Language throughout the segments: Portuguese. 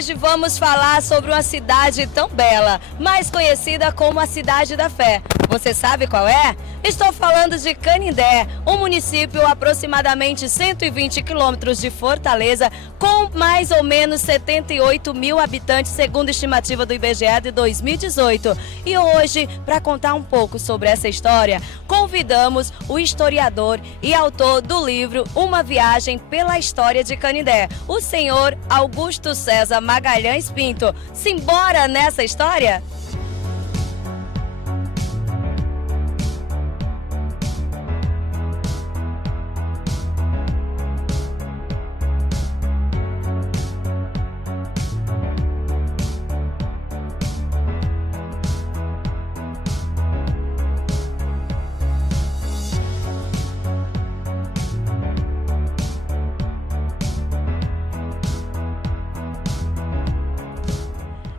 Hoje vamos falar sobre uma cidade tão bela, mais conhecida como a Cidade da Fé. Você sabe qual é? Estou falando de Canindé, um município a aproximadamente 120 quilômetros de Fortaleza, com mais ou menos 78 mil habitantes, segundo a estimativa do IBGE de 2018. E hoje, para contar um pouco sobre essa história, convidamos o historiador e autor do livro Uma Viagem pela História de Canindé, o senhor Augusto César Magalhães Pinto. Simbora nessa história?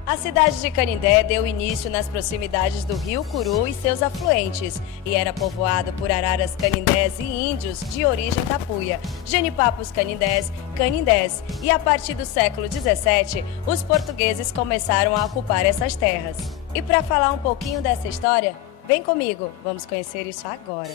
A cidade de Canindé deu início nas proximidades do rio Curu e seus afluentes e era povoado por araras canindés e índios de origem tapuia, genipapos canindés, canindés, e a partir do século 17, os portugueses começaram a ocupar essas terras. E para falar um pouquinho dessa história, vem comigo, vamos conhecer isso agora.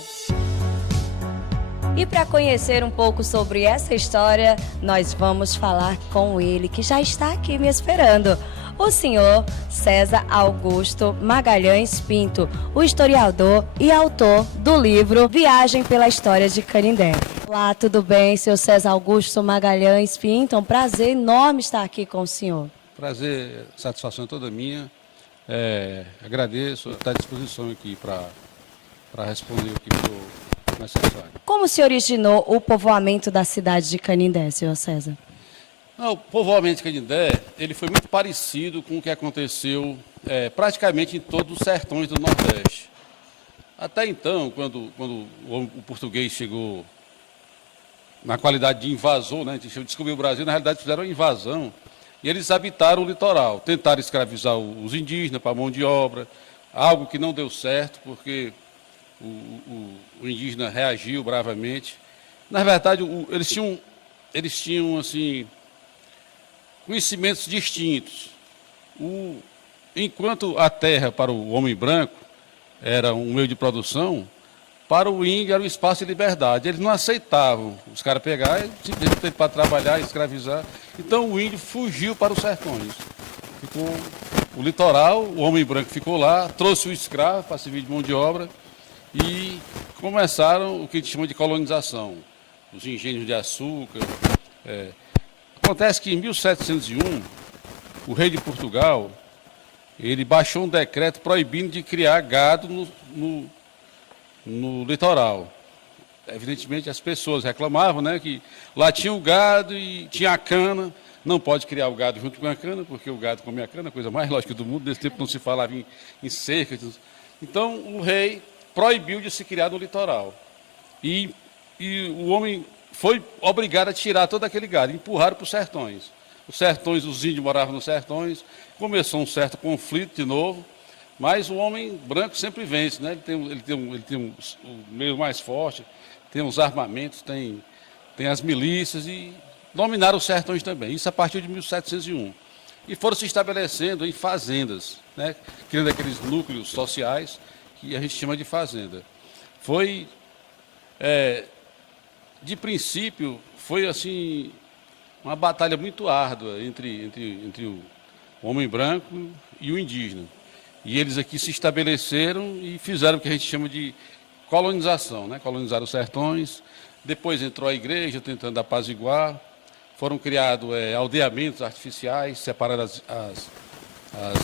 E para conhecer um pouco sobre essa história, nós vamos falar com ele, que já está aqui me esperando. O senhor César Augusto Magalhães Pinto, o historiador e autor do livro Viagem pela História de Canindé. Olá, tudo bem, senhor César Augusto Magalhães Pinto? É um prazer enorme estar aqui com o senhor. Prazer, satisfação toda minha. Agradeço, estou à disposição aqui para responder o que for necessário. Como se originou o povoamento da cidade de Canindé, senhor César? Não, o povoamento de Canindé, ele foi muito parecido com o que aconteceu praticamente em todos os sertões do Nordeste. Até então, quando o português chegou na qualidade de invasor, né, descobriu o Brasil, na realidade fizeram uma invasão, e eles habitaram o litoral, tentaram escravizar os indígenas para a mão de obra, algo que não deu certo, porque o indígena reagiu bravamente. Na verdade, eles tinham assim, conhecimentos distintos. Enquanto a terra para o homem branco era um meio de produção, para o índio era um espaço de liberdade. Eles não aceitavam os caras pegarem, simplesmente para trabalhar, escravizar. Então o índio fugiu para os sertões. Ficou o litoral, o homem branco ficou lá, trouxe o escravo para servir de mão de obra e começaram o que a gente chama de colonização. Os engenhos de açúcar. Acontece que em 1701, o rei de Portugal, ele baixou um decreto proibindo de criar gado no litoral. Evidentemente, as pessoas reclamavam, né, que lá tinha o gado e tinha a cana. Não pode criar o gado junto com a cana, porque o gado come a cana, a coisa mais lógica do mundo. Nesse tempo não se falava em cerca. Então, o rei proibiu de se criar no litoral. E o homem foi obrigado a tirar todo aquele gado, empurraram para os sertões. Os índios moravam nos sertões, começou um certo conflito de novo, mas o homem branco sempre vence, né? Ele tem o meio mais forte, tem os armamentos, tem as milícias e dominaram os sertões também, isso a partir de 1701. E foram se estabelecendo em fazendas, né? Criando aqueles núcleos sociais que a gente chama de fazenda. De princípio, foi assim uma batalha muito árdua entre o homem branco e o indígena. E eles aqui se estabeleceram e fizeram o que a gente chama de colonização, né? Colonizaram os sertões, depois entrou a igreja tentando apaziguar, foram criados aldeamentos artificiais, separando as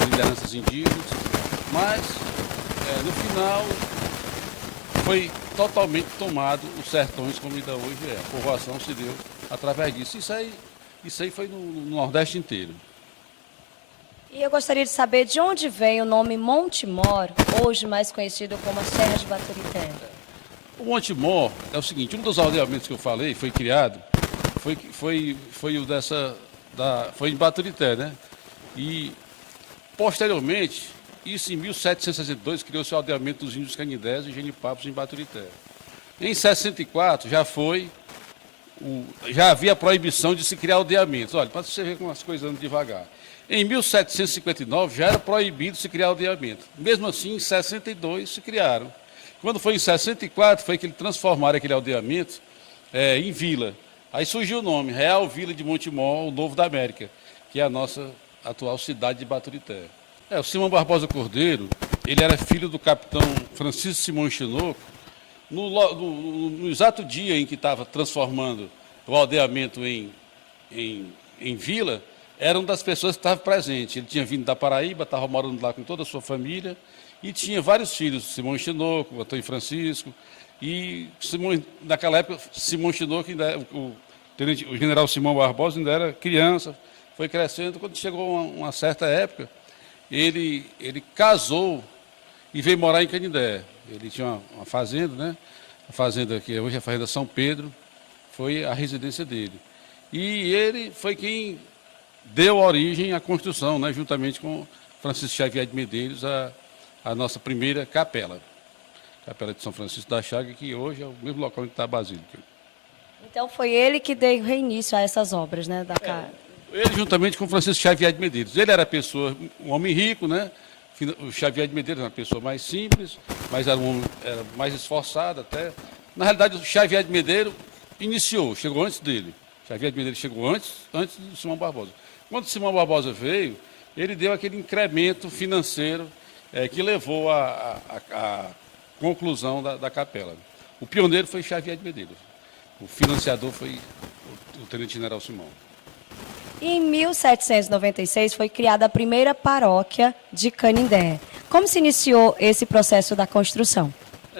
lideranças indígenas, mas no final foi totalmente tomado os sertões como ainda hoje é. A povoação se deu através disso. Isso aí foi no Nordeste inteiro. E eu gostaria de saber de onde vem o nome Monte Mor, hoje mais conhecido como a Serra de Baturité. O Monte Mor é o seguinte, um dos aldeamentos que eu falei, foi criado, foi em Baturité, né? E, posteriormente, isso em 1762, criou-se o aldeamento dos índios canindés e genipapos em Baturité. Em 64, já foi já havia proibição de se criar aldeamentos. Olha, para você ver como as coisas andam devagar. Em 1759 já era proibido se criar aldeamento. Mesmo assim, em 62 se criaram. Quando foi em 64, foi que eles transformaram aquele aldeamento em vila. Aí surgiu o nome, Real Vila de Montemor, o Novo da América, que é a nossa atual cidade de Baturité. O Simão Barbosa Cordeiro, ele era filho do capitão Francisco Simões Tinoco. No exato dia em que estava transformando o aldeamento em vila, era uma das pessoas que estava presente. Ele tinha vindo da Paraíba, estava morando lá com toda a sua família e tinha vários filhos, Simões Tinoco, Antônio Francisco, e naquela época, Simões Tinoco, o general Simão Barbosa ainda era criança, foi crescendo. Quando chegou uma certa época, ele casou e veio morar em Canindé. Ele tinha uma fazenda, né? A fazenda que hoje é a Fazenda São Pedro, foi a residência dele. E ele foi quem deu origem à construção, né? Juntamente com Francisco Xavier de Medeiros, a nossa primeira capela. Capela de São Francisco da Chaga, que hoje é o mesmo local onde está a Basílica. Então foi ele que deu reinício a essas obras, né? Ele juntamente com Francisco Xavier de Medeiros. Ele era um homem rico, né? O Xavier de Medeiros era uma pessoa mais simples, mas era mais esforçado até. Na realidade, o Xavier de Medeiros chegou antes dele. Xavier de Medeiros chegou antes do Simão Barbosa. Quando o Simão Barbosa veio, ele deu aquele incremento financeiro que levou à conclusão da capela. O pioneiro foi Xavier de Medeiros. O financiador foi o tenente-general Simão. Em 1796 foi criada a primeira paróquia de Canindé. Como se iniciou esse processo da construção?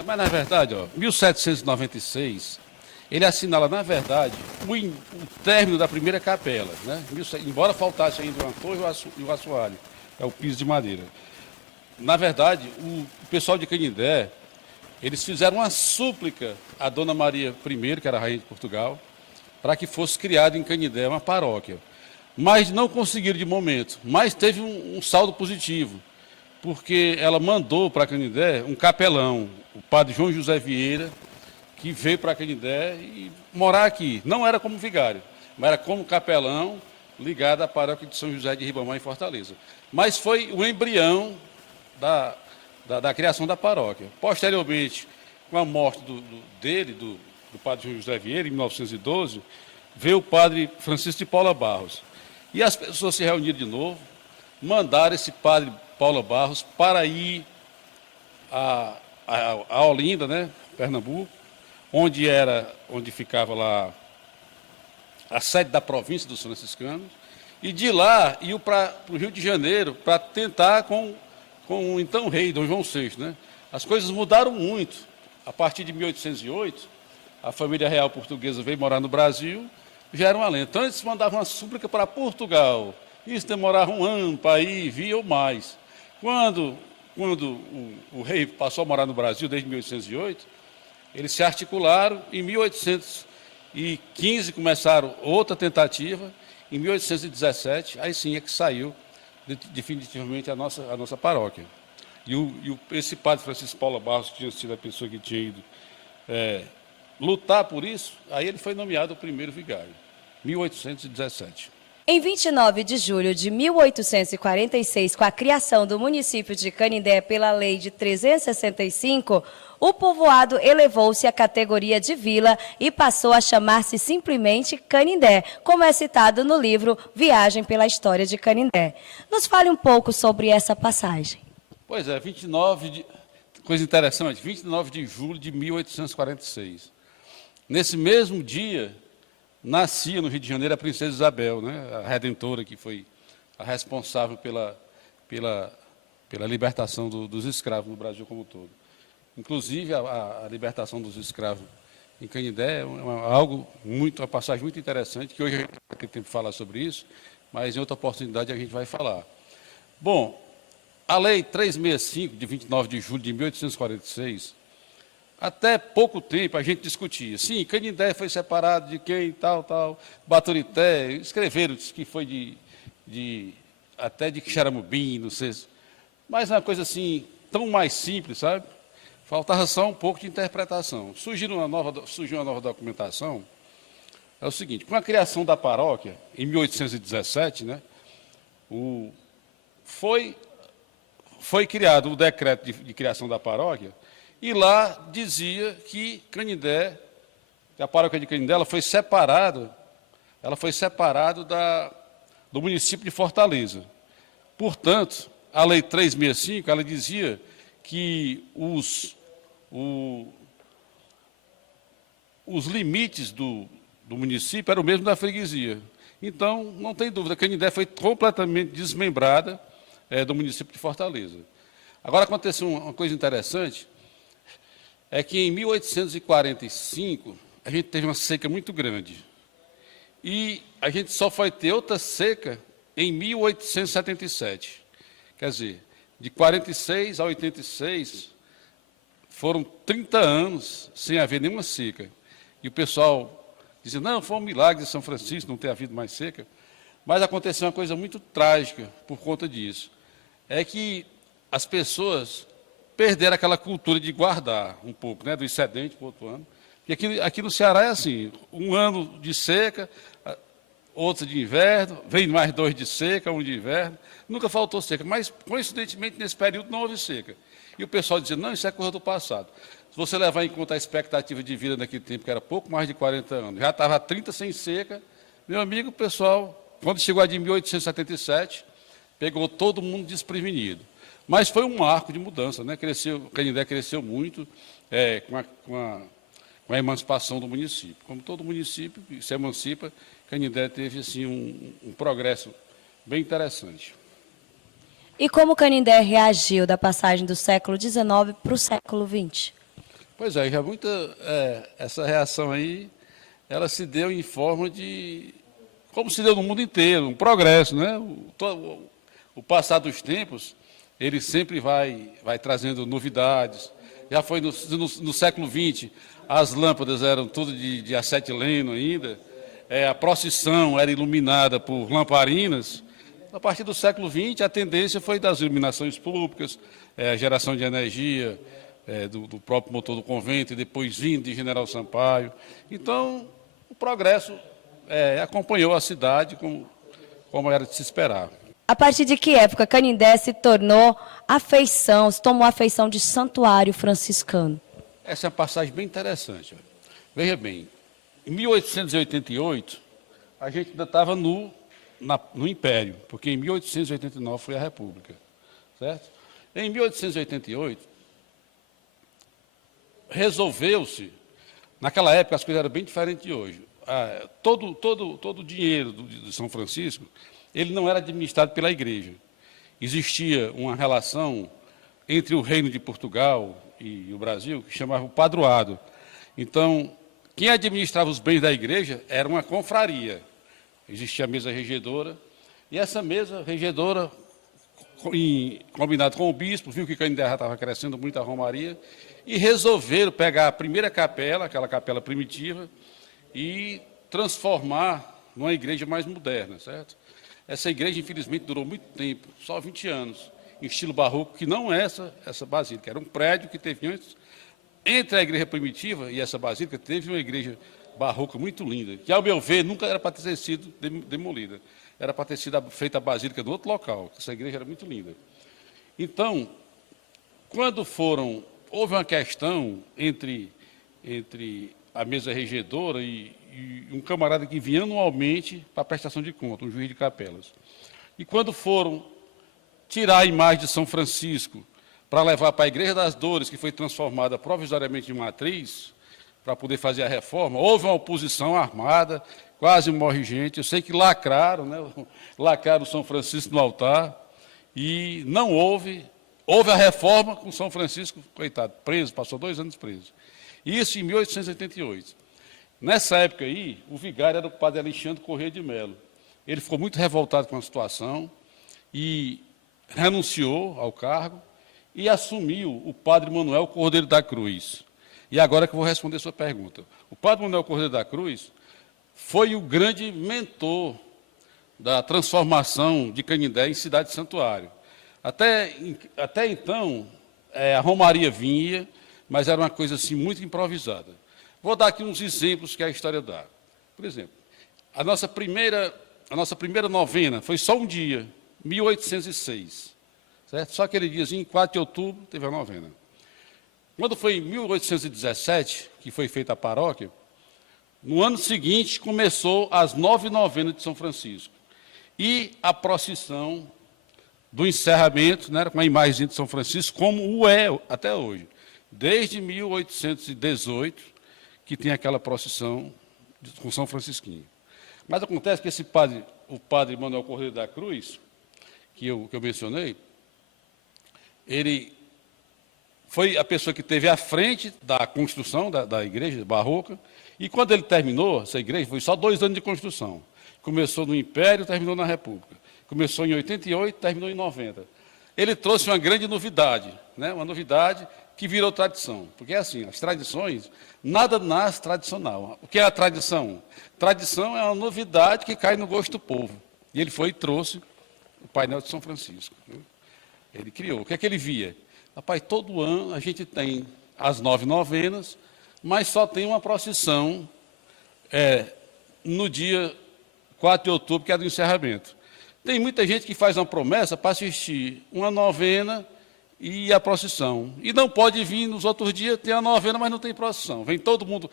Mas, na verdade, 1796, ele assinala, na verdade, o término da primeira capela, né? Embora faltasse ainda uma torre e o assoalho, é o piso de madeira. Na verdade, o pessoal de Canindé, eles fizeram uma súplica à Dona Maria I, que era a rainha de Portugal, para que fosse criada em Canindé uma paróquia. Mas não conseguiram de momento, mas teve um saldo positivo, porque ela mandou para Canindé um capelão, o padre João José Vieira, que veio para Canindé e morar aqui. Não era como vigário, mas era como capelão ligado à paróquia de São José de Ribamar, em Fortaleza. Mas foi o embrião da criação da paróquia. Posteriormente, com a morte do padre João José Vieira, em 1912, veio o padre Francisco de Paula Barros. E as pessoas se reuniram de novo, mandaram esse padre Paula Barros para ir a Olinda, né, Pernambuco, onde ficava lá a sede da província dos franciscanos, e de lá iam para o Rio de Janeiro para tentar com o então rei, Dom João VI. Né? As coisas mudaram muito. A partir de 1808, a família real portuguesa veio morar no Brasil, já era uma lenda. Então, eles mandavam uma súplica para Portugal. Isso demorava um ano para ir, vir ou mais. Quando o rei passou a morar no Brasil, desde 1808, eles se articularam. Em 1815, começaram outra tentativa. Em 1817, aí sim é que saiu definitivamente a nossa paróquia. Esse padre Francisco Paula Barros, que tinha sido a pessoa que tinha ido lutar por isso, aí ele foi nomeado o primeiro vigário, 1817. Em 29 de julho de 1846, com a criação do município de Canindé pela Lei de 365, o povoado elevou-se à categoria de vila e passou a chamar-se simplesmente Canindé, como é citado no livro Viagem pela História de Canindé. Nos fale um pouco sobre essa passagem. Pois é, coisa interessante, 29 de julho de 1846. Nesse mesmo dia, nascia no Rio de Janeiro a princesa Isabel, né, a redentora, que foi a responsável pela libertação dos escravos no Brasil como um todo. Inclusive, a libertação dos escravos em Canindé é uma passagem muito interessante, que hoje a gente não tem tempo de falar sobre isso, mas em outra oportunidade a gente vai falar. Bom, a Lei 365, de 29 de julho de 1846, até pouco tempo a gente discutia. Sim, Canindé foi separado de quem, tal, Baturité, escreveram que foi até de Xaramubim, não sei. Mas é uma coisa assim, tão mais simples, sabe? Faltava só um pouco de interpretação. Surgiu uma nova documentação, é o seguinte, com a criação da paróquia, em 1817, né, foi criado o decreto de criação da paróquia, e lá dizia que Canindé, a paróquia de Canindé, ela foi separada do município de Fortaleza. Portanto, a Lei 365, ela dizia que os limites do município eram o mesmo da freguesia. Então, não tem dúvida, Canindé foi completamente desmembrada do município de Fortaleza. Agora, aconteceu uma coisa interessante, é que em 1845, a gente teve uma seca muito grande. E a gente só foi ter outra seca em 1877. Quer dizer, de 46 a 86, foram 30 anos sem haver nenhuma seca. E o pessoal dizia, não, foi um milagre de São Francisco não ter havido mais seca. Mas aconteceu uma coisa muito trágica por conta disso. É que as pessoas perderam aquela cultura de guardar um pouco, né, do excedente para o outro ano. E aqui no Ceará é assim, um ano de seca, outro de inverno, vem mais 2 de seca, um de inverno, nunca faltou seca, mas coincidentemente nesse período não houve seca. E o pessoal dizia, não, isso é coisa do passado. Se você levar em conta a expectativa de vida naquele tempo, que era pouco mais de 40 anos, já estava 30 sem seca, meu amigo, o pessoal, quando chegou a de 1877, pegou todo mundo desprevenido. Mas foi um marco de mudança, né? Canindé cresceu muito com a emancipação do município. Como todo município se emancipa, Canindé teve assim, um progresso bem interessante. E como Canindé reagiu da passagem do século XIX para o século XX? Pois é, essa reação aí, ela se deu em forma de, como se deu no mundo inteiro, um progresso, né? O passar dos tempos, ele sempre vai trazendo novidades. Já foi no século XX, as lâmpadas eram tudo de acetileno ainda, a procissão era iluminada por lamparinas. A partir do século XX, a tendência foi das iluminações públicas, a geração de energia do próprio motor do convento, e depois vindo de General Sampaio. Então, o progresso acompanhou a cidade como era de se esperar. A partir de que época Canindé se tomou afeição de santuário franciscano? Essa é uma passagem bem interessante. Veja bem, em 1888, a gente ainda estava no Império, porque em 1889 foi a República, certo? Em 1888, resolveu-se, naquela época as coisas eram bem diferentes de hoje, todo o dinheiro de São Francisco, ele não era administrado pela igreja. Existia uma relação entre o Reino de Portugal e o Brasil, que chamava o padroado. Então, quem administrava os bens da igreja era uma confraria. Existia a mesa regedora, e essa mesa regedora, combinado com o bispo, viu que Canindé já estava crescendo muito a romaria, e resolveram pegar a primeira capela, aquela capela primitiva, e transformar numa igreja mais moderna, certo? Essa igreja, infelizmente, durou muito tempo, só 20 anos, em estilo barroco, que não é essa basílica, era um prédio que teve antes. Entre a igreja primitiva e essa basílica, teve uma igreja barroca muito linda, que, ao meu ver, nunca era para ter sido demolida. Era para ter sido feita a basílica no outro local, essa igreja era muito linda. Então, quando houve uma questão entre a mesa regedora e um camarada que vinha anualmente para a prestação de conta, um juiz de capelas. E quando foram tirar a imagem de São Francisco para levar para a Igreja das Dores, que foi transformada provisoriamente em matriz, para poder fazer a reforma, houve uma oposição armada, quase morre gente. Eu sei que lacraram, né? Lacraram São Francisco no altar, e não houve a reforma com São Francisco, coitado, preso, passou 2 anos preso. Isso em 1888. Nessa época aí, o vigário era o padre Alexandre Corrêa de Melo. Ele ficou muito revoltado com a situação e renunciou ao cargo e assumiu o padre Manuel Cordeiro da Cruz. E agora que eu vou responder a sua pergunta. O padre Manuel Cordeiro da Cruz foi o grande mentor da transformação de Canindé em cidade santuário. Até então, a romaria vinha, mas era uma coisa assim muito improvisada. Vou dar aqui uns exemplos que a história dá. Por exemplo, a nossa primeira novena foi só um dia, 1806. Certo? Só aquele diazinho, 4 de outubro, teve a novena. Quando foi em 1817, que foi feita a paróquia, no ano seguinte começou as 9 novenas de São Francisco. E a procissão do encerramento, né, com a imagem de São Francisco, como o é até hoje. Desde 1818, que tem aquela procissão com São Francisquinho. Mas acontece que esse padre, o padre Manuel Cordeiro da Cruz, que eu mencionei, ele foi a pessoa que esteve à frente da construção da igreja barroca, e quando ele terminou essa igreja, foi só 2 anos de construção. Começou no Império, terminou na República. Começou em 88, terminou em 90. Ele trouxe uma grande novidade, né? Uma novidade que virou tradição. Porque é assim, as tradições, nada nasce tradicional. O que é a tradição? Tradição é uma novidade que cai no gosto do povo. E ele foi e trouxe o painel de São Francisco. Ele criou. O que é que ele via? Rapaz, todo ano a gente tem as 9 novenas, mas só tem uma procissão no dia 4 de outubro, que é do encerramento. Tem muita gente que faz uma promessa para assistir uma novena e a procissão. E não pode vir nos outros dias, tem a novena, mas não tem procissão. Vem todo mundo,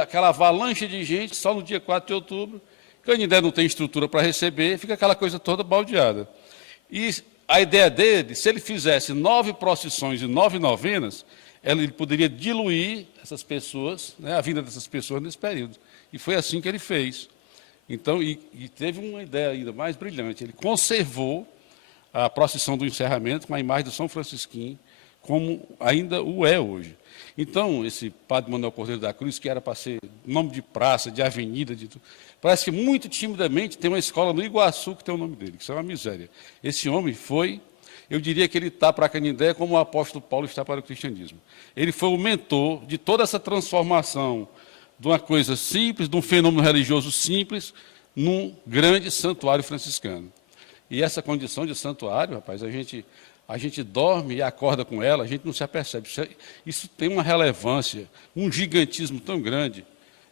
aquela avalanche de gente, só no dia 4 de outubro. Canindé não tem estrutura para receber, fica aquela coisa toda baldeada. E a ideia dele, se ele fizesse 9 procissões e 9 novenas, ele poderia diluir essas pessoas, né, a vinda dessas pessoas nesse período. E foi assim que ele fez. Então, e teve uma ideia ainda mais brilhante. Ele conservou a procissão do encerramento com a imagem do São Francisquinho, como ainda o é hoje. Então, esse padre Manuel Cordeiro da Cruz, que era para ser nome de praça, de avenida, de tudo, parece que muito timidamente tem uma escola no Iguaçu que tem o nome dele, que isso é uma miséria. Esse homem foi, eu diria que ele está para Canindé como o apóstolo Paulo está para o cristianismo. Ele foi o mentor de toda essa transformação de uma coisa simples, de um fenômeno religioso simples, num grande santuário franciscano. E essa condição de santuário, rapaz, a gente dorme e acorda com ela, a gente não se apercebe. Isso tem uma relevância, um gigantismo tão grande.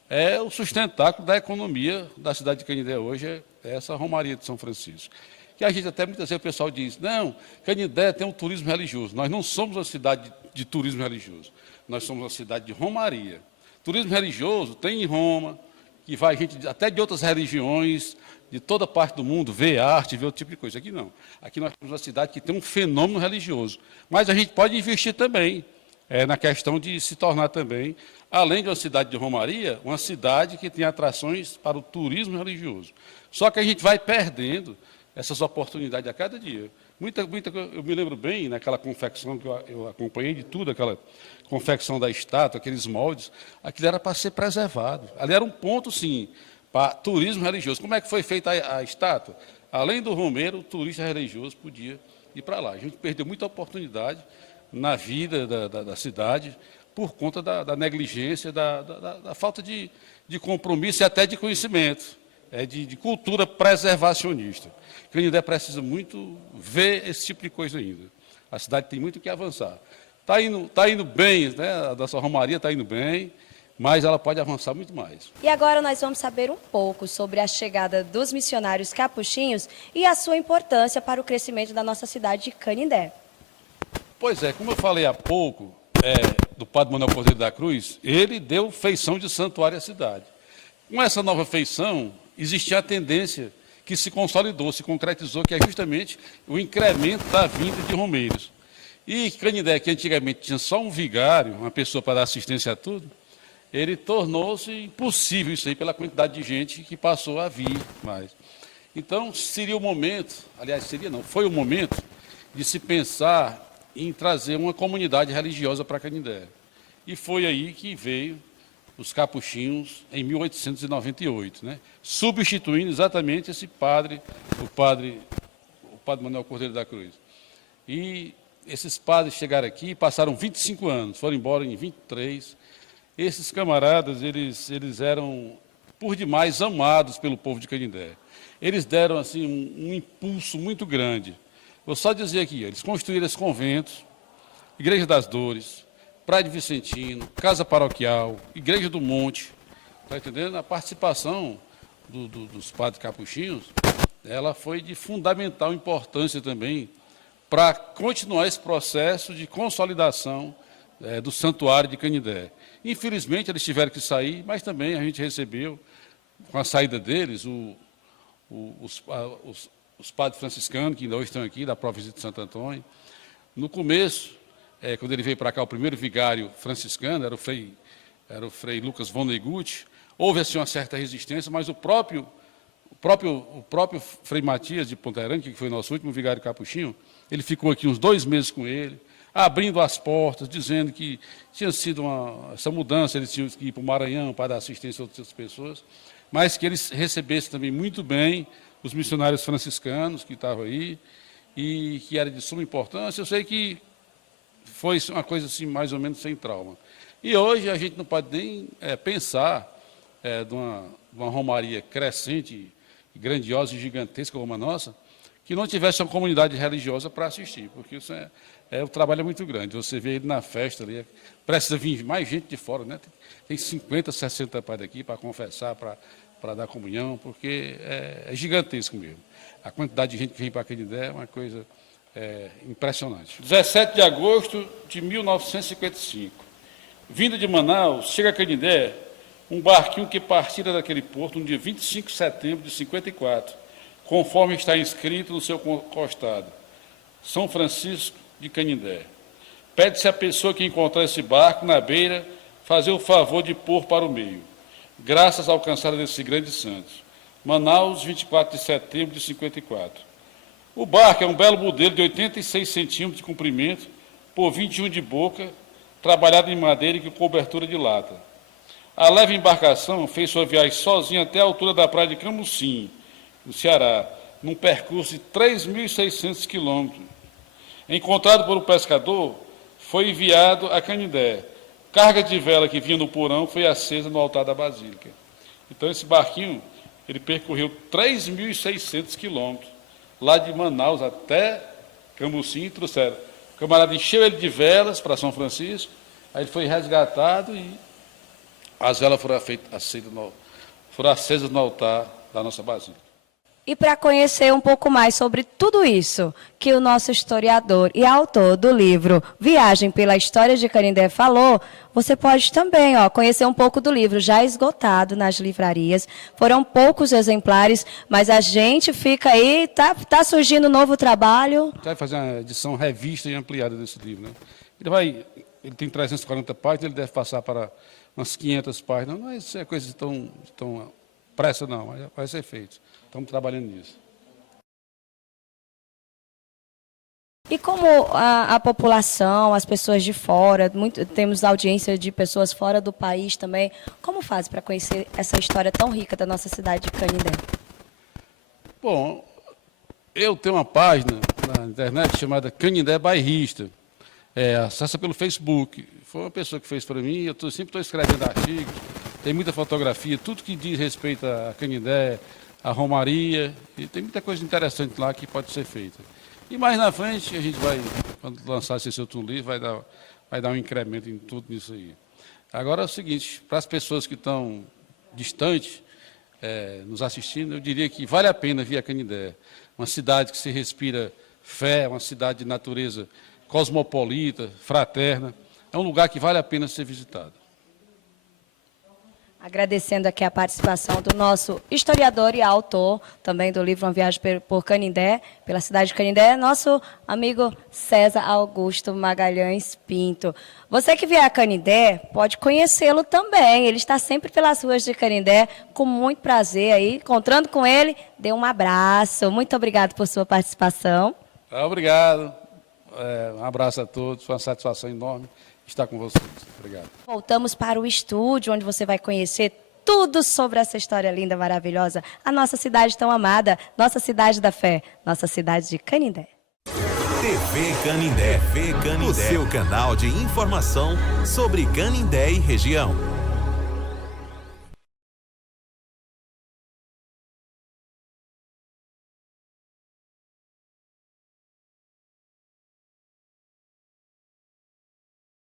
É o sustentáculo da economia da cidade de Canindé hoje, é essa Romaria de São Francisco. Que a gente até muitas vezes o pessoal diz, não, Canindé tem um turismo religioso. Nós não somos uma cidade de turismo religioso, nós somos uma cidade de Romaria. Turismo religioso tem em Roma, que vai gente até de outras religiões, de toda parte do mundo, ver arte, ver outro tipo de coisa. Aqui não. Aqui nós temos uma cidade que tem um fenômeno religioso. Mas a gente pode investir também na questão de se tornar também, além de uma cidade de Romaria, uma cidade que tem atrações para o turismo religioso. Só que a gente vai perdendo essas oportunidades a cada dia. Eu me lembro bem, naquela confecção que eu acompanhei de tudo, aquela confecção da estátua, aqueles moldes, aquilo era para ser preservado. Ali era um ponto, sim, para turismo religioso. Como é que foi feita a estátua? Além do romeiro, o turista religioso podia ir para lá. A gente perdeu muita oportunidade na vida da cidade por conta da negligência, da falta de compromisso e até de conhecimento, de cultura preservacionista. Canindé precisa muito ver esse tipo de coisa ainda. A cidade tem muito que avançar. Está indo bem, né? A nossa Romaria está indo bem, mas ela pode avançar muito mais. E agora nós vamos saber um pouco sobre a chegada dos missionários capuchinhos e a sua importância para o crescimento da nossa cidade de Canindé. Pois é, como eu falei há pouco, do padre Manuel Cordeiro da Cruz, ele deu feição de santuário à cidade. Com essa nova feição, existia a tendência que se consolidou, se concretizou, que é justamente o incremento da vinda de romeiros. E Canindé, que antigamente tinha só um vigário, uma pessoa para dar assistência a tudo, ele tornou-se impossível isso aí pela quantidade de gente que passou a vir mais. Então, seria o momento, aliás, foi o momento de se pensar em trazer uma comunidade religiosa para Canindé. E foi aí que veio os capuchinhos em 1898, né? Substituindo exatamente esse padre, o padre Manuel Cordeiro da Cruz. E esses padres chegaram aqui e passaram 25 anos, foram embora em 23. Esses camaradas, eles eram, por demais, amados pelo povo de Canindé. Eles deram assim, um impulso muito grande. Vou só dizer aqui, eles construíram esse convento, Igreja das Dores, Praia de Vicentino, Casa Paroquial, Igreja do Monte, Está entendendo? A participação dos padres capuchinhos, ela foi de fundamental importância também para continuar esse processo de consolidação do Santuário de Canindé. Infelizmente, eles tiveram que sair, mas também a gente recebeu, com a saída deles, os padres franciscanos, que ainda hoje estão aqui, da província de Santo Antônio. No começo, quando ele veio para cá, o primeiro vigário franciscano era o frei Lucas von Negut. Houve assim uma certa resistência, mas o próprio frei Matias de Ponterânia, que foi nosso último vigário capuchinho, ele ficou aqui uns 2 meses com ele, abrindo as portas, dizendo que tinha sido essa mudança, eles tinham que ir para o Maranhão para dar assistência a outras pessoas, mas que eles recebessem também muito bem os missionários franciscanos que estavam aí, e que era de suma importância. Eu sei que foi uma coisa assim, mais ou menos sem trauma. E hoje a gente não pode nem pensar de uma romaria crescente, grandiosa e gigantesca como a nossa, que não tivesse uma comunidade religiosa para assistir, porque isso o trabalho é muito grande. Você vê ele na festa ali, precisa vir mais gente de fora, né? Tem 50, 60 padres aqui para confessar, para dar comunhão, porque é gigantesco mesmo. A quantidade de gente que vem para Canindé é uma coisa impressionante. 17 de agosto de 1955, vindo de Manaus, chega a Canindé um barquinho que partira daquele porto no dia 25 de setembro de 54, conforme está inscrito no seu costado, São Francisco de Canindé. Pede-se à pessoa que encontrar esse barco na beira fazer o favor de pôr para o meio, graças à alcançada desse grande santo. Manaus, 24 de setembro de 54. O barco é um belo modelo de 86 centímetros de comprimento por 21 de boca, trabalhado em madeira e com cobertura de lata. A leve embarcação fez sua viagem sozinha até a altura da praia de Camusim, no Ceará, num percurso de 3.600 quilômetros. Encontrado por um pescador, foi enviado a Canindé. Carga de vela que vinha no porão foi acesa no altar da Basílica. Então, esse barquinho, ele percorreu 3.600 quilômetros, lá de Manaus até Camusim, e trouxeram. O camarada encheu ele de velas para São Francisco, aí ele foi resgatado e as velas foram acesas no altar da nossa Basílica. E para conhecer um pouco mais sobre tudo isso que o nosso historiador e autor do livro Viagem pela História de Canindé falou, você pode também conhecer um pouco do livro, já esgotado nas livrarias. Foram poucos exemplares, mas a gente fica aí, tá surgindo um novo trabalho. Vai fazer uma edição revista e ampliada desse livro, né? Ele tem 340 páginas, ele deve passar para umas 500 páginas. Não é coisa de tão pressa, não, mas vai ser feito. Estamos trabalhando nisso. E como a população, as pessoas de fora, temos audiência de pessoas fora do país também, como faz para conhecer essa história tão rica da nossa cidade de Canindé? Bom, eu tenho uma página na internet chamada Canindé Bairrista. Acessa pelo Facebook. Foi uma pessoa que fez para mim, eu sempre estou escrevendo artigos, tem muita fotografia, tudo que diz respeito a Canindé, a Romaria, e tem muita coisa interessante lá que pode ser feita. E mais na frente, a gente vai, quando lançar esse outro livro, vai dar um incremento em tudo isso aí. Agora é o seguinte, para as pessoas que estão distantes, nos assistindo, eu diria que vale a pena vir a Canindé. Uma cidade que se respira fé, uma cidade de natureza cosmopolita, fraterna. É um lugar que vale a pena ser visitado. Agradecendo aqui a participação do nosso historiador e autor também do livro Uma Viagem por Canindé, pela cidade de Canindé, nosso amigo César Augusto Magalhães Pinto. Você que vier a Canindé, pode conhecê-lo também. Ele está sempre pelas ruas de Canindé, com muito prazer aí. Encontrando com ele, dê um abraço. Muito obrigado por sua participação. Obrigado. Um abraço a todos. Foi uma satisfação enorme estar com vocês. Obrigado. Voltamos para o estúdio, onde você vai conhecer tudo sobre essa história linda, maravilhosa. A nossa cidade tão amada, nossa cidade da fé, nossa cidade de Canindé. TV Canindé, o seu canal de informação sobre Canindé e região.